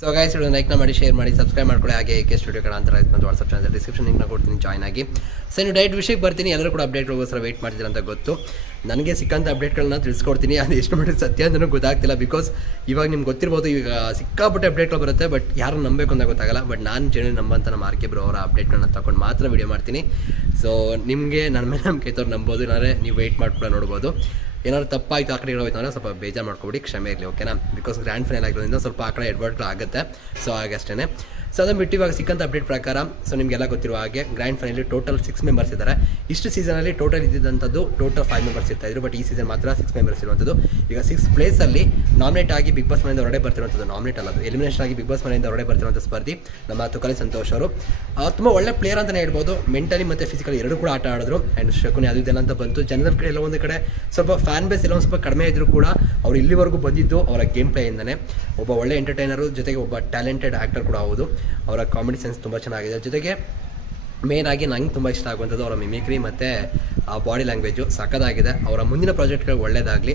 So guys video ಲೈಕ್ನ ಮಾಡಿ share ಮಾಡಿ subscribe ಮಾಡ್ಕೊಳ್ಳಿ. ಹಾಗೆ ಕೆ ಸ್ಟುಡಿಯೋ ಕಡೆ ಅಂತ ಮತ್ತು ವಾಟ್ಸಪ್ ಚಾನಲ್ ಡಿಸ್ಕ್ರಿಪ್ಷನ್ ಲಿಂಕ್ನ ಕೊಡ್ತೀನಿ ಜಾಯ್ನ್ ಆಗಿ. ಸೊ ನೀವು ಡೈಟ್ ವಿಷಯಕ್ಕೆ ಬರ್ತೀನಿ. ಎಲ್ಲರೂ ಕೂಡ ಅಪ್ಡೇಟ್ಗೋಸ್ಕರ ವೆಯ್ಟ್ ಮಾಡ್ತೀರ ಅಂತ ಗೊತ್ತು. ನನಗೆ ಸಿಕ್ಕಂಥ ಅಪ್ಡೇಟ್ಗಳನ್ನ ತಿಳಿಸ್ಕೊಡ್ತೀನಿ. ಅದು ಎಷ್ಟು ಮಟ್ಟಿಗೆ ಸತ್ಯ ಅಂತಲೂ ಗೊತ್ತಾಗ್ತಿಲ್ಲ ಬಿಕಾಸ್ ಇವಾಗ ನಿಮ್ಗೆ ಗೊತ್ತಿರ್ಬೋದು ಈಗ ಸಿಕ್ಕಾಪಟ್ಟೆ ಅಪ್ಡೇಟ್ಗಳು ಬರುತ್ತೆ ಬಟ್ ಯಾರು ನಂಬಬೇಕು ಅಂತ ಗೊತ್ತಾಗಲ್ಲ. ಬಟ್ ನಾನು ಜನ ನಂಬಂತ ನಮ್ಮ ಆರ್ಕೆ ಬ್ರೋ ಅವರ ಅಪ್ಡೇಟ್ಗಳನ್ನ ತಗೊಂಡು ಮಾತ್ರ ವಿಡಿಯೋ ಮಾಡ್ತೀನಿ. ಸೊ ನಿಮಗೆ ನನ್ನ ಮೇಲೆ ನಂಬಿಕೆ ಇದ್ದವ್ರು ನಂಬೋದು. ಇಲ್ಲಾಂದರೆ ನೀವು ವೆಯ್ಟ್ ಮಾಡ್ಕೊಂಡು ನೋಡ್ಬೋದು. ಏನಾದ್ರು ತಪ್ಪಾಯಿತು, ಆ ಕಡೆ ಹೋಯ್ತು ಅಂದರೆ ಸ್ವಲ್ಪ ಬೇಜಾರು ಮಾಡ್ಕೊಬಿಡಿ, ಕ್ಷಮೆ ಇರಲಿ ಓಕೆನಾ ಬಿಕಾಸ್ ಗ್ರ್ಯಾಂಡ್ ಫೈನಲ್ ಆಗಿರೋದ್ರಿಂದ ಸ್ವಲ್ಪ ಆ ಕಡೆ ಎಡ್ವರ್ಟ್ಗಳು ಆಗುತ್ತೆ. ಸೊ ಹಾಗೆ ಅಷ್ಟೇ ಸೊ ಅದನ್ನು ಬಿಟ್ಟು ಇವಾಗ ಸಿಕ್ಕಂಥ ಅಪ್ಡೇಟ್ ಪ್ರಕಾರ ಸೊ ನಿಮಗೆಲ್ಲ ಗೊತ್ತಿರುವ ಹಾಗೆ grand finale total six members ಇದ್ದಾರೆ. ಇಷ್ಟು ಸೀಸನಲ್ಲಿ ಟೋಟಲ್ ಇದ್ದಿದ್ದಂಥದ್ದು ಟೋಟಲ್ ಫೈವ್ ಮೆಂಬರ್ಸ್ ಇರ್ತಾ ಇದ್ರು ಬಟ್ ಈ ಸೀಸನ್ ಮಾತ್ರ ಸಿಕ್ಸ್ ಮೆಂಬರ್ಸ್ ಇರುವಂಥದ್ದು ಈಗ ಸಿಕ್ಸ್ ಪ್ಲೇಸಲ್ಲಿ ನಾಮಿನೇಟ್ ಆಗಿ ಬಿಗ್ ಬಾಸ್ ಮನೆಯಿಂದ ಹೊರಡೆ ಬರ್ತಿರುವಂಥದ್ದು ನಾಮಿನೇಟ್ ಅಲ್ಲ ಎಲಿಮಿನೇಷನ್ ಆಗಿ ಬಿಗ್ ಬಾಸ್ ಮನೆಯಿಂದ ಹೊರಡೆ ಬರ್ತಿರುವಂಥ ಸ್ಪರ್ಧಿ ನಮ್ಮ ತುಕಲಿ ಸಂತೋಷ್ ಅವರು. ತುಂಬ ಒಳ್ಳೆ ಪ್ಲೇಯರ್ ಅಂತಲೇ ಹೇಳ್ಬೋದು. ಮೆಂಟಲಿ ಮತ್ತು ಫಿಸಿಕಲಿ ಎರಡು ಕೂಡ ಆಟ ಆಡಿದ್ರು. ಆ್ಯಂಡ್ ಶಕುನಿ ಅದು ಇದೆಲ್ಲ ಅಂತ ಬಂತು. ಜನರ ಕಡೆ ಎಲ್ಲ ಒಂದು ಕಡೆ ಸ್ವಲ್ಪ ಫ್ಯಾನ್ ಬೇಸ್ ಎಲ್ಲ ಒಂದು ಸ್ವಲ್ಪ ಕಡಿಮೆ ಇದ್ದರೂ ಕೂಡ ಅವ್ರು ಇಲ್ಲಿವರೆಗೂ ಬಂದಿದ್ದು ಅವರ ಗೇಮ್ ಪ್ಲೇಯಿಂದನೇ ಒಬ್ಬ ಒಳ್ಳೆ ಎಂಟರ್ಟೈನರು ಜೊತೆಗೆ ಒಬ್ಬ ಟ್ಯಾಲೆಂಟೆಡ್ ಆ್ಯಕ್ಟರ್ ಕೂಡ ಹೌದು. ಅವರ ಕಾಮಿಡಿ ಸೆನ್ಸ್ ತುಂಬ ಚೆನ್ನಾಗಿದೆ. ಜೊತೆಗೆ ಮೇನ್ ಆಗಿ ನಂಗೆ ತುಂಬ ಇಷ್ಟ ಆಗುವಂಥದ್ದು ಅವರ ಮಿಮಿಕ್ರಿ ಮತ್ತು ಆ ಬಾಡಿ ಲ್ಯಾಂಗ್ವೇಜು ಸಕ್ಕದಾಗಿದೆ ಅವರ ಮುಂದಿನ ಪ್ರಾಜೆಕ್ಟ್ಗಳು ಒಳ್ಳೇದಾಗಲಿ.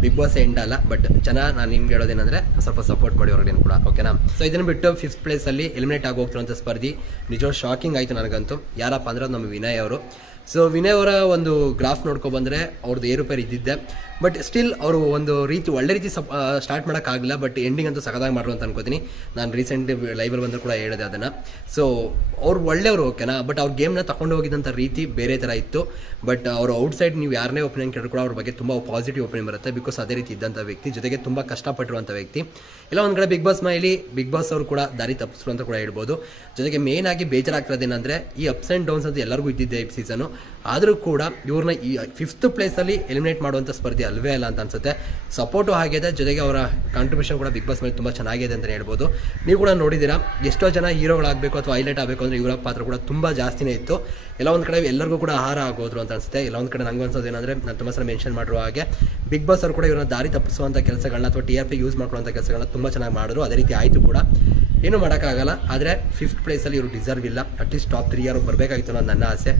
ಬಿಗ್ ಬಾಸ್ ಎಂಡ್ ಅಲ್ಲ ಬಟ್ ಜನ ನಾನು ನಿಮ್ಗೆ ಹೇಳೋದೇನೆಂದರೆ ಸ್ವಲ್ಪ ಸಪೋರ್ಟ್ ಮಾಡಿ ಹೊರಗಡೆ ಕೂಡ ಓಕೆನಾ ಸೊ ಇದನ್ನು ಬಿಟ್ಟು ಫಿಫ್ತ್ ಪ್ಲೇಸಲ್ಲಿ ಎಲಿಮಿನೇಟ್ ಆಗಿ ಸ್ಪರ್ಧಿ. ನಿಜ ಶಾಕಿಂಗ್ ಆಯಿತು ನನಗಂತೂ. ಯಾರಪ್ಪ ಅಂದ್ರೆ ನಮ್ಮ ವಿನಯ್ ಅವರು. ಸೊ ವಿನಯ್ ಅವರ ಒಂದು ಗ್ರಾಫ್ ನೋಡ್ಕೊ ಬಂದರೆ ಅವ್ರದ್ದು ಏರುಪೇರು ಇದ್ದಿದ್ದೆ. ಬಟ್ ಸ್ಟಿಲ್ ಅವರು ಒಂದು ರೀತಿ, ಒಳ್ಳೆ ರೀತಿ ಸಪ್ ಸ್ಟಾರ್ಟ್ ಮಾಡೋಕ್ಕಾಗಲಿಲ್ಲ ಬಟ್ ಎಂಡಿಂಗ್ ಅಂತೂ ಸಖದಾಗಿ ಮಾಡ್ರು ಅಂತ ಅನ್ಕೋತೀನಿ. ನಾನು ರೀಸೆಂಟ್ ಲೈವಲ್ಲಿ ಬಂದರೂ ಕೂಡ ಹೇಳಿದೆ ಅದನ್ನು. ಸೊ ಅವ್ರು ಒಳ್ಳೆಯವರು ಓಕೆನಾ ಬಟ್ ಅವ್ರ ಗೇಮ್ನ ತಗೊಂಡು ಹೋಗಿದ್ದಂಥ ರೀತಿ ಬೇರೆ ಥರ ಇತ್ತು. ಬಟ್ ಅವರು ಔಟ್ಸೈಡ್ ನೀವು ಯಾರನ್ನೇ ಒಪಿನಿಯನ್ ಕೇಳಿದ್ರು ಕೂಡ ಅವ್ರ ಬಗ್ಗೆ ತುಂಬ ಪಾಸಿಟಿವ್ ಒಪಿನಿಯನ್ ಬರುತ್ತೆ ಬಿಕಾಸ್ ಅದೇ ರೀತಿ ಇದ್ದಂಥ ವ್ಯಕ್ತಿ, ಜೊತೆಗೆ ತುಂಬ ಕಷ್ಟಪಟ್ಟಿರುವಂಥ ವ್ಯಕ್ತಿ. ಇಲ್ಲ, ಒಂದು ಕಡೆ ಬಿಗ್ ಬಾಸ್ ಮೈಲಿ ಬಿಗ್ ಬಾಸ್ ಅವರು ಕೂಡ ದಾರಿ ತಪ್ಪಿಸ್ರು ಅಂತ ಕೂಡ ಹೇಳ್ಬೋದು. ಜೊತೆಗೆ ಮೇನ್ ಆಗಿ ಬೇಜಾರಾಗ್ತಿರೋದೇನೆಂದರೆ ಈ ಅಪ್ಸ್ ಆ್ಯಂಡ್ ಡೌನ್ಸ್ ಅಂತ ಎಲ್ಲರಿಗೂ ಇದ್ದಿದ್ದೆ ಈ ಸೀಸನು ಆದರೂ ಕೂಡ ಇವ್ರನ್ನ ಈ ಫಿಫ್ತ್ ಪ್ಲೇಸಲ್ಲಿ ಎಲಿಮಿನೇಟ್ ಮಾಡುವಂಥ ಸ್ಪರ್ಧೆ ಅಲ್ವೇ ಅಲ್ಲ ಅಂತ ಅನ್ಸುತ್ತೆ. ಸಪೋರ್ಟು ಆಗಿದೆ ಜೊತೆಗೆ ಅವರ ಕಾಂಟ್ರಿಬ್ಯೂಷನ್ ಕೂಡ ಬಿಗ್ ಬಾಸ್ ಮೇಲೆ ತುಂಬ ಚೆನ್ನಾಗಿದೆ ಅಂತಲೇ ಹೇಳ್ಬೋದು. ನೀವು ಕೂಡ ನೋಡಿದ್ದೀರಾ, ಎಷ್ಟೋ ಜನ ಹೀರೋಗಳಾಗಬೇಕು ಅಥವಾ ಹೈಲೈಟ್ ಆಗಬೇಕು ಅಂದರೆ ಇವರ ಪಾತ್ರ ಕೂಡ ತುಂಬ ಜಾಸ್ತಿನೇ ಇತ್ತು. ಎಲ್ಲ ಒಂದು ಕಡೆ ಎಲ್ಲರಿಗೂ ಕೂಡ ಆಹಾರ ಆಗೋದ್ರು ಅಂತ ಅನಿಸುತ್ತೆ. ಎಲ್ಲ ಒಂದು ಕಡೆ ನಂಗೆ ಅನ್ಸೋದು ಏನಂದರೆ, ನಾನು ತುಂಬ ಸಲ ಮೆನ್ಷನ್ ಮಾಡಿರುವ ಹಾಗೆ ಬಿಗ್ ಬಾಸ್ ಅವರು ಕೂಡ ಇವರನ್ನ ದಾರಿ ತಪ್ಪಿಸುವಂಥ ಕೆಲಸಗಳನ್ನ ಅಥವಾ ಟಿ ಆರ್ ಪಿ ಯೂಸ್ ಮಾಡ್ಕೊಳ್ಳೋಂಥ ಕೆಲಸಗಳನ್ನ ತುಂಬ ಚೆನ್ನಾಗಿ ಮಾಡಿದ್ರು. ಅದೇ ರೀತಿ ಆಯಿತು ಕೂಡ. ಏನೂ ಮಾಡೋಕ್ಕಾಗಲ್ಲ, ಆದರೆ ಫಿಫ್ತ್ ಪ್ಲೇಸಲ್ಲಿ ಇವರು ಡಿಸರ್ವ್ ಇಲ್ಲ. ಅಟ್ಲೀಸ್ಟ್ ಟಾಪ್ ತ್ರೀ ಯಾರು ಬರಬೇಕಾಗಿತ್ತು ಅನ್ನೋದು ನನ್ನ ಆಸೆ.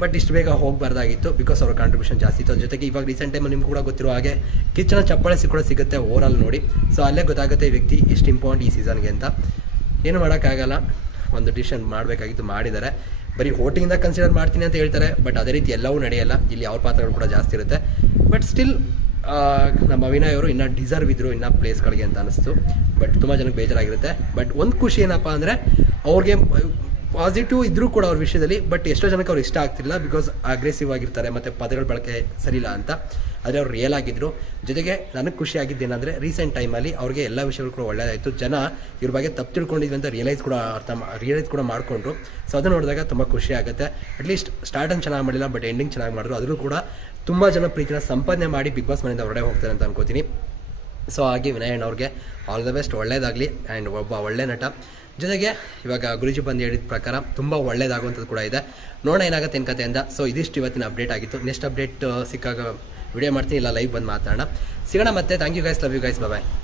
ಬಟ್ ಇಷ್ಟು ಬೇಗ ಹೋಗಬಾರ್ದಾಗಿತ್ತು ಬಿಕಾಸ್ ಅವ್ರ ಕಾಂಟ್ರಿಬ್ಯೂಷನ್ ಜಾಸ್ತಿ ಇತ್ತು. ಜೊತೆಗೆ ಇವಾಗ ರೀಸೆಂಟ್ ಟೈಮ್ ನಿಮ್ಗೆ ಕೂಡ ಗೊತ್ತಿರೋ ಹಾಗೆ ಕಿಚ್ಚನ ಚಪ್ಪಾಳೆ ಕೂಡ ಸಿಗುತ್ತೆ ಓವರಾಲ್ ನೋಡಿ. ಸೊ ಅಲ್ಲೇ ಗೊತ್ತಾಗುತ್ತೆ ಈ ವ್ಯಕ್ತಿ ಎಷ್ಟು ಇಂಪಾರ್ಟೆಂಟ್ ಈ ಸೀಸನ್ಗೆ ಅಂತ. ಏನು ಮಾಡೋಕ್ಕಾಗಲ್ಲ ಒಂದು ಡಿಸಿಷನ್ ಮಾಡಬೇಕಾಗಿತ್ತು, ಮಾಡಿದ್ದಾರೆ. ಬರೀ ಹೋಟಿಂದ ಕನ್ಸಿಡರ್ ಮಾಡ್ತೀನಿ ಅಂತ ಹೇಳ್ತಾರೆ ಬಟ್ ಅದೇ ರೀತಿ ಎಲ್ಲವೂ ನಡೆಯಲ್ಲ. ಇಲ್ಲಿ ಅವ್ರ ಪಾತ್ರಗಳು ಕೂಡ ಜಾಸ್ತಿ ಇರುತ್ತೆ. ಬಟ್ ಸ್ಟಿಲ್ ನಮ್ಮ ಅವಿನಯ್ ಅವರು ಇನ್ನೂ ಡಿಸರ್ವ್ ಇದ್ರು, ಇನ್ನೂ ಪ್ಲೇಸ್ಗಳಿಗೆ ಅಂತ ಅನಿಸ್ತು. ಬಟ್ ತುಂಬ ಜನಕ್ಕೆ ಬೇಜಾರಾಗಿರುತ್ತೆ. ಬಟ್ ಒಂದು ಖುಷಿ ಏನಪ್ಪ ಅಂದರೆ, ಅವ್ರಿಗೆ ಪಾಸಿಟಿವ್ ಇದ್ರೂ ಕೂಡ ಅವ್ರ ವಿಷಯದಲ್ಲಿ ಬಟ್ ಎಷ್ಟೋ ಜನಕ್ಕೆ ಅವ್ರು ಇಷ್ಟ ಆಗ್ತಿಲ್ಲ ಬಿಕಾಸ್ ಅಗ್ರೆಸಿವ್ ಆಗಿರ್ತಾರೆ ಮತ್ತು ಪದಗಳ ಬಳಕೆ ಸರಿಯಿಲ್ಲ ಅಂತ. ಆದರೆ ಅವ್ರು ರಿಯಲ್ ಆಗಿದ್ರು. ಜೊತೆಗೆ ನನಗೆ ಖುಷಿ ಆಗಿದ್ದೇನೆಂದರೆ ರೀಸೆಂಟ್ ಟೈಮಲ್ಲಿ ಅವ್ರಿಗೆ ಎಲ್ಲ ವಿಷಯಗಳು ಕೂಡ ಒಳ್ಳೆಯದಾಯಿತು ಜನ ಇವ್ರ ಬಗ್ಗೆ ತಪ್ಪು ತಿಳ್ಕೊಂಡಿದ್ವಿ ಅಂತ ರಿಯಲೈಸ್ ಕೂಡ ಅರ್ಥ ರಿಯಲೈಸ್ ಕೂಡ ಮಾಡಿಕೊಂಡ್ರು. ಸೊ ಅದನ್ನು ನೋಡಿದಾಗ ತುಂಬ ಖುಷಿ ಆಗುತ್ತೆ. ಅಟ್ಲೀಸ್ಟ್ ಸ್ಟಾರ್ಟನ್ನು ಚೆನ್ನಾಗಿ ಮಾಡಿಲ್ಲ ಬಟ್ ಎಂಡಿಂಗ್ ಚೆನ್ನಾಗಿ ಮಾಡಿದ್ರು. ಅದ್ರೂ ಕೂಡ ತುಂಬ ಜನ ಪ್ರೀತಿನ ಸಂಪಾದನೆ ಮಾಡಿ ಬಿಗ್ ಬಾಸ್ ಮನೆಯಿಂದ ಹೊರಡೆ ಹೋಗ್ತಾರೆ ಅಂತ ಅನ್ಕೋತೀನಿ. ಸೊ ಹಾಗೆ ವಿನಯಣ್ಣ ಅವ್ರಿಗೆ ಆಲ್ ದ ಬೆಸ್ಟ್ ಒಳ್ಳೇದಾಗಲಿ. ಆ್ಯಂಡ್ ಒಬ್ಬ ಒಳ್ಳೆ ನಟ. ಜೊತೆಗೆ ಇವಾಗ ಗುರುಜಿ ಬಂದು ಹೇಳಿದ ಪ್ರಕಾರ ತುಂಬ ಒಳ್ಳೇದಾಗುವಂಥದ್ದು ಕೂಡ ಇದೆ. ನೋಡೋಣ ಏನಾಗುತ್ತೆ ಏನು ಕಥೆಯಿಂದ. ಸೊ ಇದಿಷ್ಟು ಇವತ್ತಿನ ಅಪ್ಡೇಟ್ ಆಗಿತ್ತು. ನೆಕ್ಸ್ಟ್ ಅಪ್ಡೇಟ್ ಸಿಕ್ಕಾಗ ವಿಡಿಯೋ ಮಾಡ್ತೀನಿ. ಇಲ್ಲ ಲೈವ್ ಬಂದು ಮಾತಾಡೋಣ. ಸಿಗೋಣ ಮತ್ತೆ. Thank you guys love you guys bye